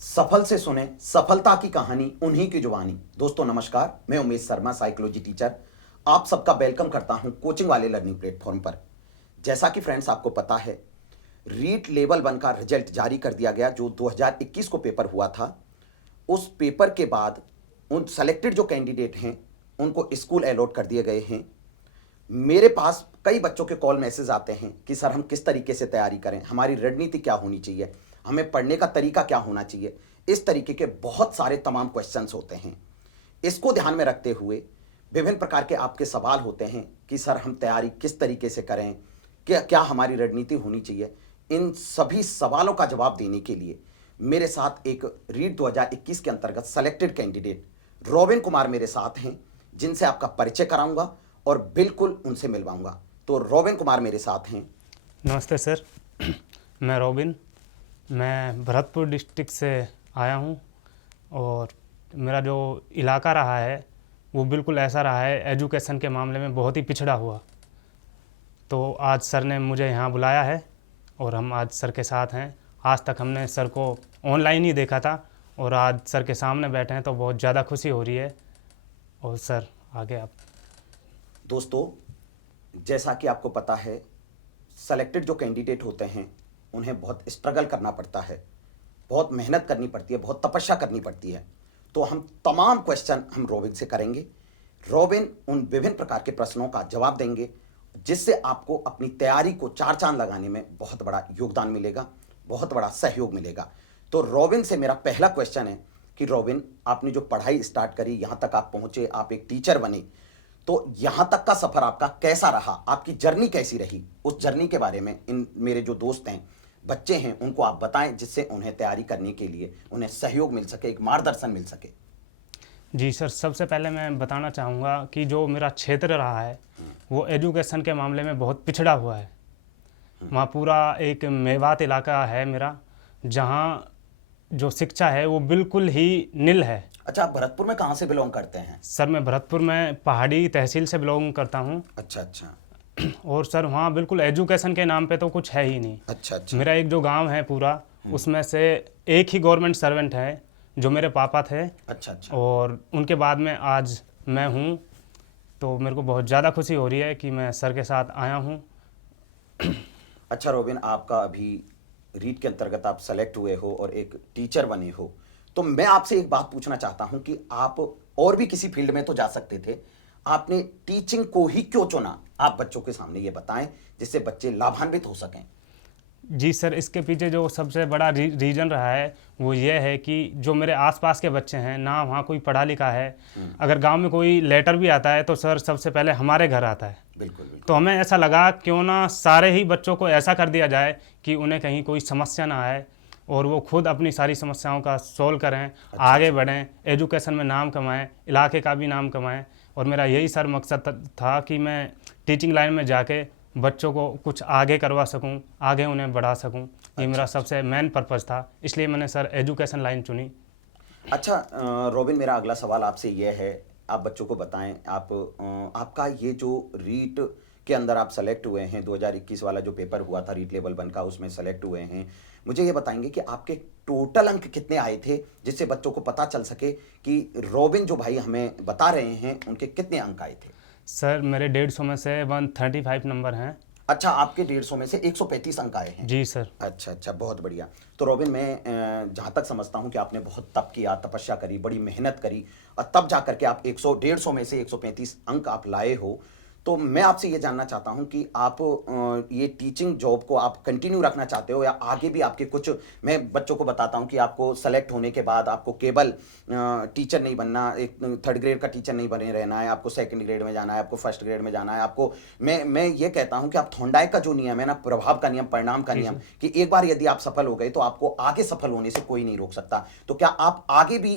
सफल से सुने सफलता की कहानी उन्हीं की जुबानी। दोस्तों नमस्कार, मैं उमेश शर्मा, साइकोलॉजी टीचर, आप सबका वेलकम करता हूं कोचिंग वाले लर्निंग प्लेटफॉर्म पर। जैसा कि फ्रेंड्स आपको पता है, रीट लेवल 1 का रिजल्ट जारी कर दिया गया जो 2021 को पेपर हुआ था। उस पेपर के बाद उन सेलेक्टेड जो कैंडिडेट हैं उनको स्कूल अलॉट कर दिए गए हैं। मेरे पास कई बच्चों के कॉल मैसेज आते हैं कि सर हम किस तरीके से तैयारी करें, हमारी रणनीति क्या होनी चाहिए, हमें पढ़ने का तरीका क्या होना चाहिए। इस तरीके के बहुत सारे तमाम क्वेश्चंस होते हैं। इसको ध्यान में रखते हुए विभिन्न प्रकार के आपके सवाल होते हैं कि सर हम तैयारी किस तरीके से करें, क्या क्या हमारी रणनीति होनी चाहिए। इन सभी सवालों का जवाब देने के लिए मेरे साथ एक रीट 2021 के अंतर्गत सेलेक्टेड कैंडिडेट रॉबिन कुमार मेरे साथ हैं, जिनसे आपका परिचय कराऊंगा और बिल्कुल उनसे मिलवाऊंगा। तो रॉबिन कुमार मेरे साथ हैं। नमस्ते सर, मैं रॉबिन, मैं भरतपुर डिस्ट्रिक्ट से आया हूँ और मेरा जो इलाका रहा है वो बिल्कुल ऐसा रहा है, एजुकेशन के मामले में बहुत ही पिछड़ा हुआ। तो आज सर ने मुझे यहाँ बुलाया है और हम आज सर के साथ हैं। आज तक हमने सर को ऑनलाइन ही देखा था और आज सर के सामने बैठे हैं तो बहुत ज़्यादा खुशी हो रही है। और सर आगे आप। दोस्तों, जैसा कि आपको पता है, सेलेक्टेड जो कैंडिडेट होते हैं उन्हें बहुत स्ट्रगल करना पड़ता है, बहुत मेहनत करनी पड़ती है, बहुत तपस्या करनी पड़ती है। तो हम तमाम क्वेश्चन हम रॉबिन से करेंगे। रॉबिन उन विभिन्न प्रकार के प्रश्नों का जवाब देंगे जिससे आपको अपनी तैयारी को चार चांद लगाने में बहुत बड़ा योगदान मिलेगा, बहुत बड़ा सहयोग मिलेगा। तो रॉबिन से मेरा पहला क्वेश्चन है कि रॉबिन, आपने जो पढ़ाई स्टार्ट करी, यहाँ तक आप पहुँचे, आप एक टीचर बने, तो यहाँ तक का सफ़र आपका कैसा रहा, आपकी जर्नी कैसी रही? उस जर्नी के बारे में इन मेरे जो दोस्त हैं, बच्चे हैं, उनको आप बताएं जिससे उन्हें तैयारी करने के लिए उन्हें सहयोग मिल सके, एक मार्गदर्शन मिल सके। जी सर, सबसे पहले मैं बताना चाहूँगा कि जो मेरा क्षेत्र रहा है वो एजुकेशन के मामले में बहुत पिछड़ा हुआ है। वहाँ पूरा एक मेवात इलाका है मेरा, जहाँ जो शिक्षा है वो बिल्कुल ही नील है। अच्छा, आप भरतपुर में कहाँ से बिलोंग करते हैं? सर मैं भरतपुर में पहाड़ी तहसील से बिलोंग करता हूँ। अच्छा अच्छा। और सर वहाँ बिल्कुल एजुकेशन के नाम पे तो कुछ है ही नहीं। अच्छा अच्छा। मेरा एक जो गांव है पूरा, उसमें से एक ही गवर्नमेंट सर्वेंट है जो मेरे पापा थे। अच्छा अच्छा। और उनके बाद में आज मैं हूँ, तो मेरे को बहुत ज़्यादा खुशी हो रही है कि मैं सर के साथ आया हूँ। अच्छा रॉबिन, आपका अभी रीट के अंतर्गत आप सेलेक्ट हुए हो और एक टीचर बने हो, तो मैं आपसे एक बात पूछना चाहता हूं कि आप और भी किसी फील्ड में तो जा सकते थे, आपने टीचिंग को ही क्यों चुना? आप बच्चों के सामने ये बताएं जिससे बच्चे लाभान्वित हो सकें। जी सर, इसके पीछे जो सबसे बड़ा रीज़न रहा है वो ये है कि जो मेरे आसपास के बच्चे हैं ना, वहाँ कोई पढ़ा लिखा है। अगर गांव में कोई लेटर भी आता है तो सर सबसे पहले हमारे घर आता है। बिल्कुल बिल्कुल। तो हमें ऐसा लगा क्यों ना सारे ही बच्चों को ऐसा कर दिया जाए कि उन्हें कहीं कोई समस्या ना आए और वो खुद अपनी सारी समस्याओं का सोल्व करें, आगे बढ़ें, एजुकेशन में नाम कमाएं, इलाके का भी नाम कमाएं। और मेरा यही सर मकसद था कि मैं टीचिंग लाइन में जाके बच्चों को कुछ आगे करवा सकूं, आगे उन्हें बढ़ा सकूं। ये मेरा सबसे मेन पर्पज़ था, इसलिए मैंने सर एजुकेशन लाइन चुनी। अच्छा रॉबिन, मेरा अगला सवाल आपसे यह है, आप बच्चों को बताएं, आपका ये जो रीट के अंदर आप सेलेक्ट हुए हैं, 2021 वाला जो पेपर हुआ था रीट लेवल 1 का, उसमें सेलेक्ट हुए हैं, मुझे ये बताएंगे कि आपके टोटल अंक कितने आए थे, जिससे बच्चों को पता चल सके कि रॉबिन जो भाई हमें बता रहे हैं उनके कितने अंक आए थे? सर मेरे 150 में से 135 नंबर हैं। अच्छा, आपके 150 में से 135 अंक आए हैं? जी सर। अच्छा अच्छा, बहुत बढ़िया। तो रॉबिन, मैं जहाँ तक समझता हूँ कि आपने बहुत तप किया, तपस्या करी, बड़ी मेहनत करी और तब जा करके आप 150 में से 135 अंक आप लाए हो। तो मैं आपसे ये जानना चाहता हूँ कि आप ये टीचिंग जॉब को आप कंटिन्यू रखना चाहते हो या आगे भी आपके कुछ, मैं बच्चों को बताता हूँ कि आपको सेलेक्ट होने के बाद आपको केवल टीचर नहीं बनना, एक थर्ड ग्रेड का टीचर नहीं बने रहना है, आपको सेकंड ग्रेड में जाना है, आपको फर्स्ट ग्रेड में जाना है, आपको मैं ये कहता हूँ कि आप थॉर्नडाइक का जो नियम है ना, प्रभाव का नियम, परिणाम का नियम, कि एक बार यदि आप सफल हो गए तो आपको आगे सफल होने से कोई नहीं रोक सकता। तो क्या आप आगे भी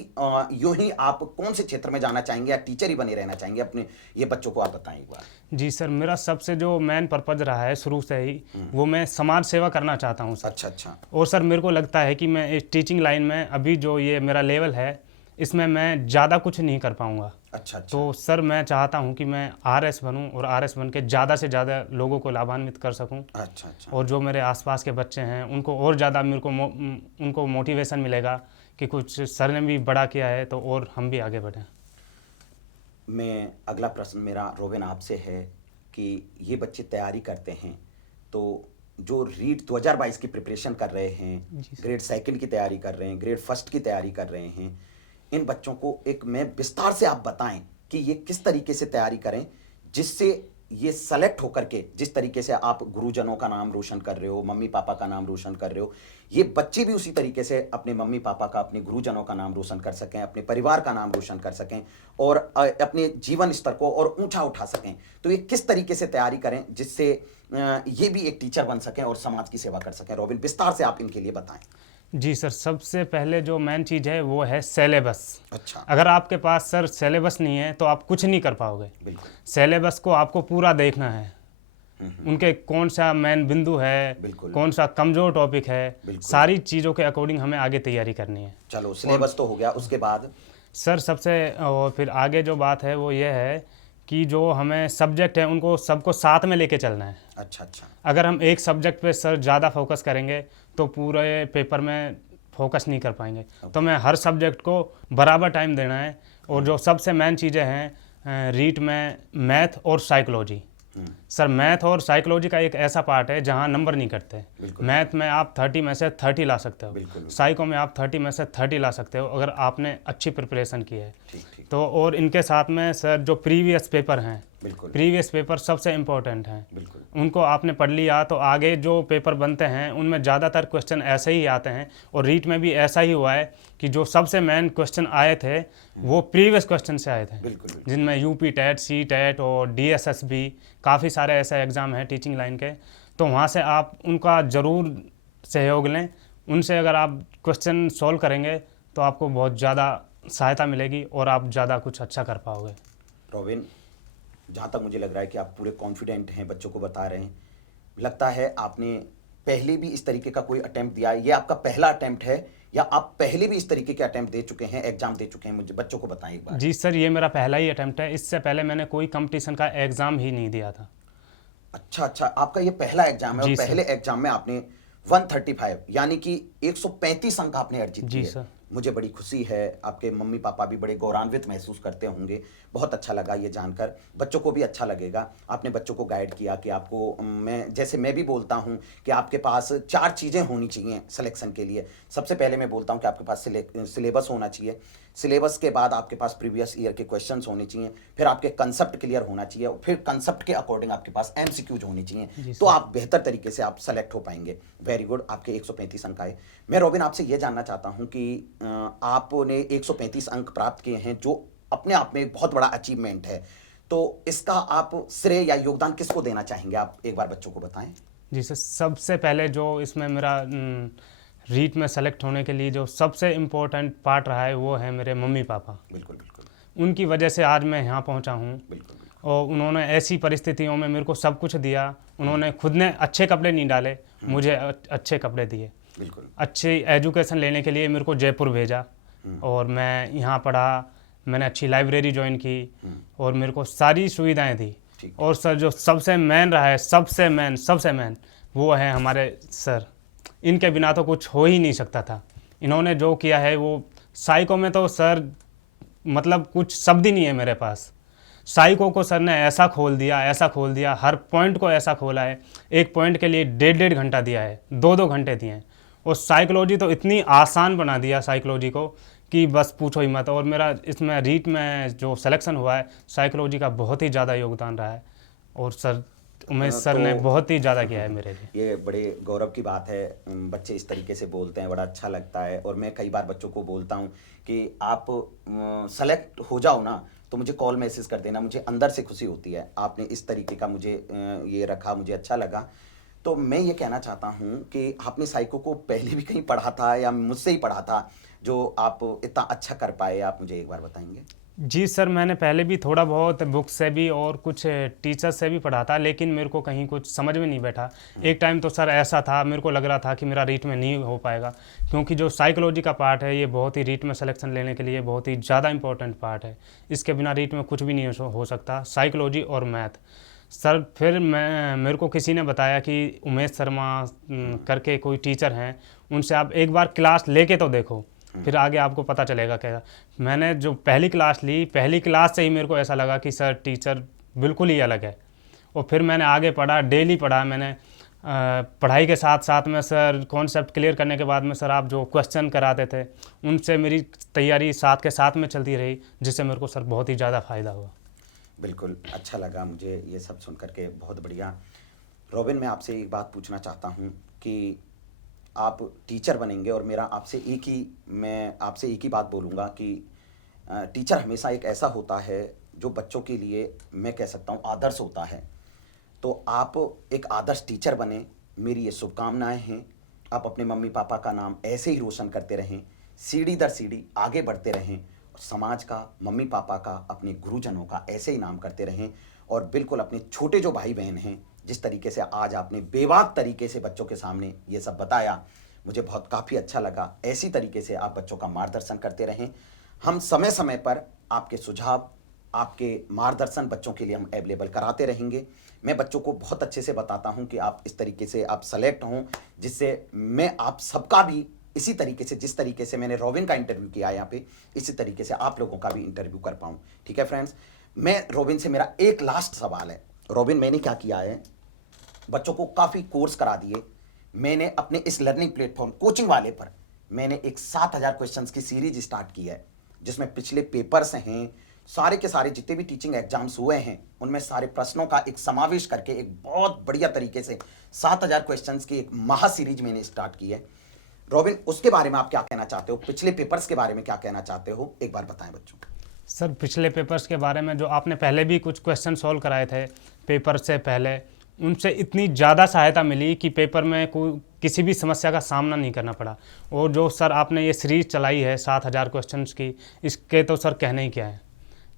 यूं ही आप कौन से क्षेत्र में जाना चाहेंगे या टीचर ही बने रहना चाहेंगे? अपने ये बच्चों को आप बताएं एक बार। जी सर, मेरा सबसे जो मेन पर्पज़ रहा है शुरू से ही, वो मैं समाज सेवा करना चाहता हूँ सर। अच्छा अच्छा। और सर मेरे को लगता है कि मैं इस टीचिंग लाइन में अभी जो ये मेरा लेवल है इसमें मैं ज़्यादा कुछ नहीं कर पाऊँगा। अच्छा अच्छा। तो सर मैं चाहता हूँ कि मैं आरएस बनूँ और आरएस बन के ज़्यादा से ज़्यादा लोगों को लाभान्वित कर सकूँ। अच्छा अच्छा। और जो मेरे आसपास के बच्चे हैं उनको और ज़्यादा मेरे को उनको मोटिवेशन मिलेगा कि कुछ सर ने भी बड़ा किया है तो और हम भी आगे बढ़ें। मैं अगला प्रश्न मेरा रोबिन आपसे है कि ये बच्चे तैयारी करते हैं, तो जो रीट 2022 की प्रिपरेशन कर रहे हैं, ग्रेड सेकंड की तैयारी कर रहे हैं, ग्रेड फर्स्ट की तैयारी कर रहे हैं, इन बच्चों को एक मैं विस्तार से आप बताएं कि ये किस तरीके से तैयारी करें जिससे ये सेलेक्ट होकर के, जिस तरीके से आप गुरुजनों का नाम रोशन कर रहे हो, मम्मी पापा का नाम रोशन कर रहे हो, ये बच्चे भी उसी तरीके से अपने मम्मी पापा का, अपने गुरुजनों का नाम रोशन कर सकें, अपने परिवार का नाम रोशन कर सकें और अपने जीवन स्तर को और ऊंचा उठा सकें। तो ये किस तरीके से तैयारी करें जिससे ये भी एक टीचर बन सकें और समाज की सेवा कर सकें? रोबिन, विस्तार से आप इनके लिए बताएं। जी सर, सबसे पहले जो मेन चीज़ है वो है सिलेबस। अच्छा। अगर आपके पास सर सिलेबस नहीं है तो आप कुछ नहीं कर पाओगे। बिल्कुल। सिलेबस को आपको पूरा देखना है, उनके कौन सा मेन बिंदु है, बिल्कुल। कौन सा कमज़ोर टॉपिक है, बिल्कुल। सारी चीज़ों के अकॉर्डिंग हमें आगे तैयारी करनी है। चलो, सिलेबस तो हो गया, उसके बाद सर सबसे और फिर आगे जो बात है वो ये है कि जो हमें सब्जेक्ट है उनको सबको साथ में लेके चलना है। अच्छा अच्छा। अगर हम एक सब्जेक्ट पे सर ज़्यादा फोकस करेंगे तो पूरे पेपर में फोकस नहीं कर पाएंगे। तो मैं हर सब्जेक्ट को बराबर टाइम देना है। और जो सबसे मेन चीज़ें हैं रीट में मैथ और साइकोलॉजी। सर मैथ और साइकोलॉजी का एक ऐसा पार्ट है जहां नंबर नहीं कटते। मैथ में आप 30 में से 30 ला सकते हो, साइको में आप 30 में से 30 ला सकते हो अगर आपने अच्छी प्रिपरेशन की है। ठीक ठीक। तो और इनके साथ में सर जो प्रीवियस पेपर हैं, बिल्कुल प्रीवियस पेपर सबसे इम्पोर्टेंट हैं। बिल्कुल। उनको आपने पढ़ लिया तो आगे जो पेपर बनते हैं उनमें ज़्यादातर क्वेश्चन ऐसे ही आते हैं। और रीट में भी ऐसा ही हुआ है कि जो सबसे मेन क्वेश्चन आए थे वो प्रीवियस क्वेश्चन से आए थे। बिल्कुल। जिनमें यूपी टेट, सी टेट और DSSB काफ़ी सारे ऐसे एग्ज़ाम हैं टीचिंग लाइन के। तो वहाँ से आप उनका ज़रूर सहयोग लें। उनसे अगर आप क्वेश्चन सॉल्व करेंगे तो आपको बहुत ज़्यादा सहायता मिलेगी और आप ज़्यादा कुछ अच्छा कर पाओगे। रोबिन, जहाँ तक मुझे लग रहा है कि आप पूरे कॉन्फिडेंट हैं, बच्चों को बता रहे हैं, लगता है आपने पहले भी इस तरीके का कोई अटेम्प्ट दिया है? ये आपका पहला अटेम्प्ट है या आप पहले भी इस तरीके के अटेम्प्ट दे चुके हैं, एग्जाम दे चुके हैं? मुझे बच्चों को बताएं एक बार। जी सर, ये मेरा पहला ही अटेम्प्ट है। इससे पहले मैंने कोई कंपटीशन का एग्ज़ाम ही नहीं दिया था। अच्छा अच्छा, आपका ये पहला एग्जाम है और जी सर। पहले एग्जाम में आपने 135 यानी कि 135 अंक आपने अर्जित जी किए। सर। मुझे बड़ी खुशी है, आपके मम्मी पापा भी बड़े गौरवान्वित महसूस करते होंगे। बहुत अच्छा लगा ये जानकर, बच्चों को भी अच्छा लगेगा। आपने बच्चों को गाइड किया कि आपको मैं भी बोलता हूँ कि आपके पास 4 चीज़ें होनी चाहिए सिलेक्शन के लिए। सबसे पहले मैं बोलता हूँ कि आपके पास सिलेबस होना चाहिए, सिलेबस के बाद आपके पास प्रीवियस ईयर के क्वेश्चंस होने चाहिए, फिर आपके कंसेप्ट क्लियर होना चाहिए और फिर कंसेप्ट के अकॉर्डिंग आपके पास MCQs होने चाहिए। तो आप बेहतर तरीके से आप सेलेक्ट हो पाएंगे। वेरी गुड, आपके 135 अंक आए। मैं रोबिन आपसे ये जानना चाहता हूँ कि आपने 135 अंक प्राप्त किए हैं जो अपने आप में एक बहुत बड़ा अचीवमेंट है। तो इसका आप श्रेय या योगदान किसको देना चाहेंगे? आप एक बार बच्चों को बताएं। जी सर, सबसे पहले जो इसमें मेरा रीट में सेलेक्ट होने के लिए जो सबसे इम्पोर्टेंट पार्ट रहा है वो है मेरे मम्मी पापा। बिल्कुल बिल्कुल। उनकी वजह से आज मैं यहाँ पहुँचा हूँ। बिल्कुल। और उन्होंने ऐसी परिस्थितियों में मेरे को सब कुछ दिया। उन्होंने खुद ने अच्छे कपड़े नहीं डाले, मुझे अच्छे कपड़े दिए। बिल्कुल। अच्छी एजुकेशन लेने के लिए मेरे को जयपुर भेजा और मैं यहाँ पढ़ा। मैंने अच्छी लाइब्रेरी ज्वाइन की और मेरे को सारी सुविधाएं दी। और सर जो सबसे मेन रहा है, सबसे मेन वो है हमारे सर। इनके बिना तो कुछ हो ही नहीं सकता था। इन्होंने जो किया है वो साइको में तो सर मतलब कुछ शब्द ही नहीं है मेरे पास। साइको को सर ने ऐसा खोल दिया, हर पॉइंट को ऐसा खोला है। एक पॉइंट के लिए 1.5 घंटा दिया है, 2 घंटे दिए हैं। और साइकोलॉजी तो इतनी आसान बना दिया साइकोलॉजी को कि बस पूछो ही मत। और मेरा इसमें रीट में जो सिलेक्शन हुआ है साइकोलॉजी का बहुत ही ज़्यादा योगदान रहा है। और सर उमेश सर ने बहुत ही ज़्यादा किया है मेरे लिए। ये बड़े गौरव की बात है, बच्चे इस तरीके से बोलते हैं, बड़ा अच्छा लगता है। और मैं कई बार बच्चों को बोलता हूँ कि आप सेलेक्ट हो जाओ ना तो मुझे कॉल मैसेज कर देना, मुझे अंदर से खुशी होती है। आपने इस तरीके का मुझे ये रखा, मुझे अच्छा लगा। तो मैं ये कहना चाहता हूँ कि आपने साइको को पहले भी कहीं पढ़ा था या मुझसे ही पढ़ा था जो आप इतना अच्छा कर पाए? आप मुझे एक बार बताएंगे। जी सर, मैंने पहले भी थोड़ा बहुत बुक से भी और कुछ टीचर से भी पढ़ा था, लेकिन मेरे को कहीं कुछ समझ में नहीं बैठा। एक टाइम तो सर ऐसा था, मेरे को लग रहा था कि मेरा रीट में नहीं हो पाएगा, क्योंकि जो साइकोलॉजी का पार्ट है ये बहुत ही रीट में सिलेक्शन लेने के लिए बहुत ही ज़्यादा इंपॉर्टेंट पार्ट है। इसके बिना रीट में कुछ भी नहीं हो सकता, साइकोलॉजी और मैथ। सर फिर मेरे को किसी ने बताया कि उमेश शर्मा करके कोई टीचर हैं, उनसे आप एक बार क्लास लेके तो देखो, फिर आगे आपको पता चलेगा क्या। मैंने जो पहली क्लास ली, पहली क्लास से ही मेरे को ऐसा लगा कि सर टीचर बिल्कुल ही अलग है। और फिर मैंने आगे पढ़ा, डेली पढ़ा मैंने। पढ़ाई के साथ साथ में सर कॉन्सेप्ट क्लियर करने के बाद में सर आप जो क्वेश्चन कराते थे उनसे मेरी तैयारी साथ के साथ में चलती रही, जिससे मेरे को सर बहुत ही ज़्यादा फ़ायदा हुआ। बिल्कुल अच्छा लगा मुझे ये सब सुन करके, बहुत बढ़िया। रॉबिन, मैं आपसे एक बात पूछना चाहता हूँ कि आप टीचर बनेंगे और मैं आपसे एक ही बात बोलूँगा कि टीचर हमेशा एक ऐसा होता है जो बच्चों के लिए, मैं कह सकता हूँ, आदर्श होता है। तो आप एक आदर्श टीचर बने, मेरी ये शुभकामनाएं हैं। आप अपने मम्मी पापा का नाम ऐसे ही रोशन करते रहें, सीढ़ी दर सीढ़ी आगे बढ़ते रहें, और समाज का, मम्मी पापा का, अपने गुरुजनों का ऐसे ही नाम करते रहें। और बिल्कुल अपने छोटे जो भाई बहन हैं, जिस तरीके से आज आपने बेबाक तरीके से बच्चों के सामने ये सब बताया, मुझे बहुत काफ़ी अच्छा लगा। ऐसी तरीके से आप बच्चों का मार्गदर्शन करते रहें। हम समय समय पर आपके सुझाव, आपके मार्गदर्शन बच्चों के लिए हम अवेलेबल कराते रहेंगे। मैं बच्चों को बहुत अच्छे से बताता हूं कि आप इस तरीके से आप सेलेक्ट हों, जिससे मैं आप सबका भी इसी तरीके से, जिस तरीके से मैंने रॉबिन का इंटरव्यू किया यहाँ पे, इसी तरीके से आप लोगों का भी इंटरव्यू कर पाऊँ। ठीक है फ्रेंड्स, मैं रॉबिन से, मेरा एक लास्ट सवाल है। रॉबिन, मैंने क्या किया है, बच्चों को काफ़ी कोर्स करा दिए। मैंने अपने इस लर्निंग प्लेटफॉर्म कोचिंग वाले पर मैंने एक 7000 क्वेश्चंस की सीरीज स्टार्ट की है, जिसमें पिछले पेपर्स हैं, सारे के सारे जितने भी टीचिंग एग्जाम्स हुए हैं उनमें सारे प्रश्नों का एक समावेश करके एक बहुत बढ़िया तरीके से 7000 क्वेश्चंस की एक महा सीरीज मैंने स्टार्ट की है। रॉबिन, उसके बारे में आप क्या कहना चाहते हो, पिछले पेपर्स के बारे में क्या कहना चाहते हो, एक बार बताएं बच्चों। सर पिछले पेपर्स के बारे में जो आपने पहले भी कुछ क्वेश्चन सॉल्व कराए थे पेपर से पहले, उनसे इतनी ज़्यादा सहायता मिली कि पेपर में कोई किसी भी समस्या का सामना नहीं करना पड़ा। और जो सर आपने ये सीरीज चलाई है 7000 क्वेश्चंस की, इसके तो सर कहने ही क्या है।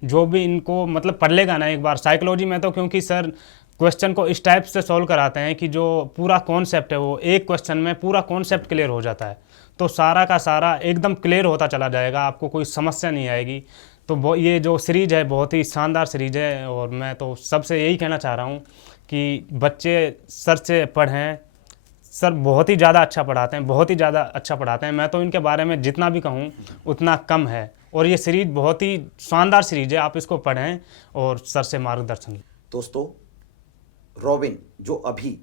जो भी इनको मतलब पढ़ लेगा ना एक बार साइकोलॉजी में, तो क्योंकि सर क्वेश्चन को इस टाइप से सॉल्व कराते हैं कि जो पूरा कॉन्सेप्ट है वो एक क्वेश्चन में पूरा कॉन्सेप्ट क्लियर हो जाता है, तो सारा का सारा एकदम क्लियर होता चला जाएगा, आपको कोई समस्या नहीं आएगी। तो ये जो सीरीज है बहुत ही शानदार सीरीज है, और मैं तो सबसे यही कहना चाह रहा हूँ कि बच्चे सर से पढ़ें। सर बहुत ही ज़्यादा अच्छा पढ़ाते हैं, बहुत ही ज़्यादा अच्छा पढ़ाते हैं। मैं तो इनके बारे में जितना भी कहूँ उतना कम है, और ये सीरीज बहुत ही शानदार सीरीज है, आप इसको पढ़ें और सर से मार्गदर्शन लें। दोस्तों, रॉबिन जो अभी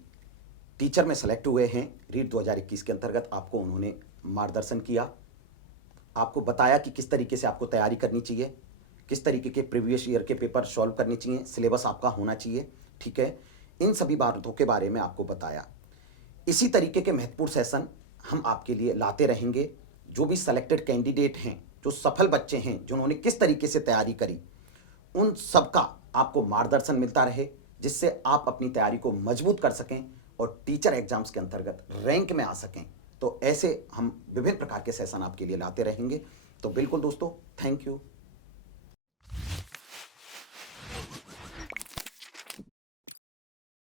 टीचर में सेलेक्ट हुए हैं रीट 2021 के अंतर्गत, आपको उन्होंने मार्गदर्शन किया, आपको बताया कि किस तरीके से आपको तैयारी करनी चाहिए, किस तरीके के प्रीवियस ईयर के पेपर सॉल्व करने चाहिए, सिलेबस आपका होना चाहिए। ठीक है, इन सभी बातों के बारे में आपको बताया। इसी तरीके के महत्वपूर्ण सेशन हम आपके लिए लाते रहेंगे। जो भी सेलेक्टेड कैंडिडेट हैं, जो सफल बच्चे हैं, जिन्होंने किस तरीके से तैयारी करी, उन सबका आपको मार्गदर्शन मिलता रहे, जिससे आप अपनी तैयारी को मजबूत कर सकें और टीचर एग्जाम्स के अंतर्गत रैंक में आ सकें। तो ऐसे हम विभिन्न प्रकार के सेशन आपके लिए लाते रहेंगे। तो बिल्कुल दोस्तों, थैंक यू।